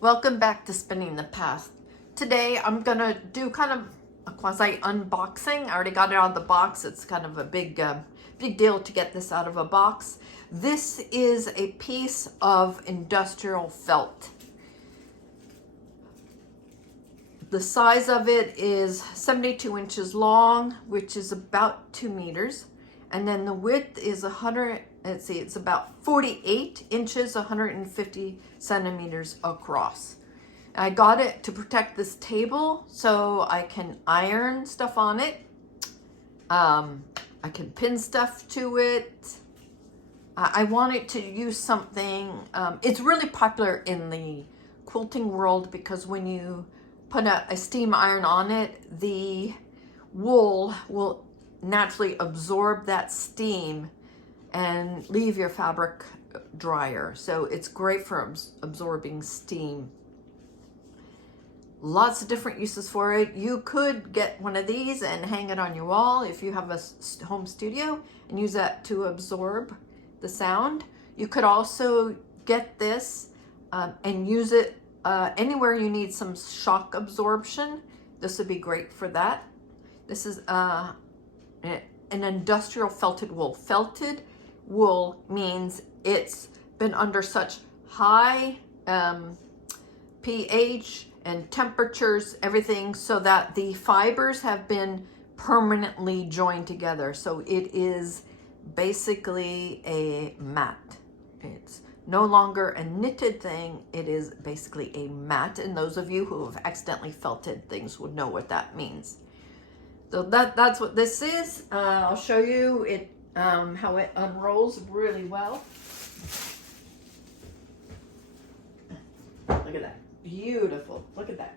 Welcome back to Spinning the Path. Today I'm gonna do kind of a quasi unboxing. I already got it out of the box. It's kind of a big deal to get this out of a box. This is a piece of industrial felt. The size of it is 72 inches long, which is about 2 meters. And then the width is it's about 48 inches, 150 centimeters across. I got it to protect this table so I can iron stuff on it. I can pin stuff to it. I wanted to use something, it's really popular in the quilting world because when you put a steam iron on it, the wool will naturally absorb that steam and leave your fabric drier. So it's great for absorbing steam. Lots of different uses for it. You could get one of these and hang it on your wall if you have a home studio and use that to absorb the sound. You could also get this and use it anywhere you need some shock absorption. This would be great for that. This is an industrial felted wool. Felted wool means it's been under such high pH and temperatures, everything, so that the fibers have been permanently joined together. So it is basically a mat. It's no longer a knitted thing. It is basically a mat. And those of you who have accidentally felted things would know what that means. So that's what this is. I'll show you it how it unrolls really well. Look at that. Beautiful. Look at that.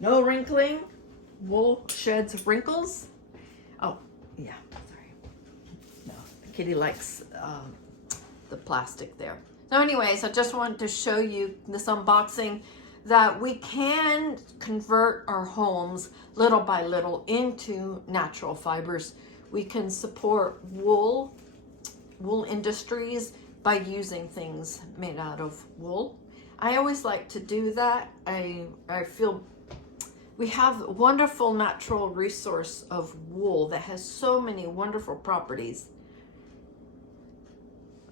No wrinkling. Wool sheds wrinkles. Oh, yeah. Sorry. No, Kitty likes the plastic there. So anyways, I just wanted to show you this unboxing that we can convert our homes little by little into natural fibers. We can support wool industries by using things made out of wool. I always like to do that. I feel we have a wonderful natural resource of wool that has so many wonderful properties.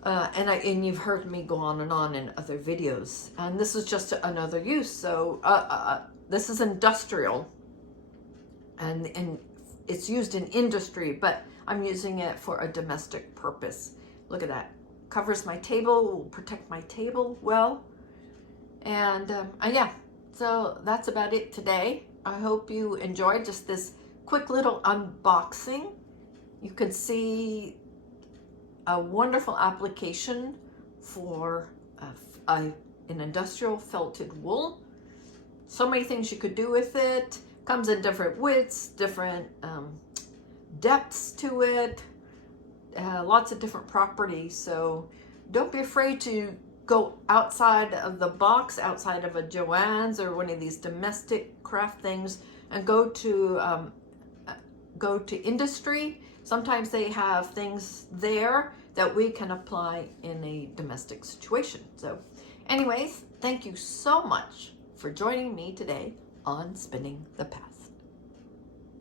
And you've heard me go on in other videos, and this is just another use. So this is industrial, and it's used in industry, but I'm using it for a domestic purpose. Look at that. Covers my table, will protect my table well. And yeah, so that's about it today. I hope you enjoyed just this quick little unboxing. You can see a wonderful application for an industrial felted wool. So many things you could do with it. Comes in different widths, different depths to it, lots of different properties. So don't be afraid to go outside of the box, outside of a Joann's or one of these domestic craft things, and go to industry. Sometimes they have things there that we can apply in a domestic situation. So anyways, thank you so much for joining me today on Spinning the Path.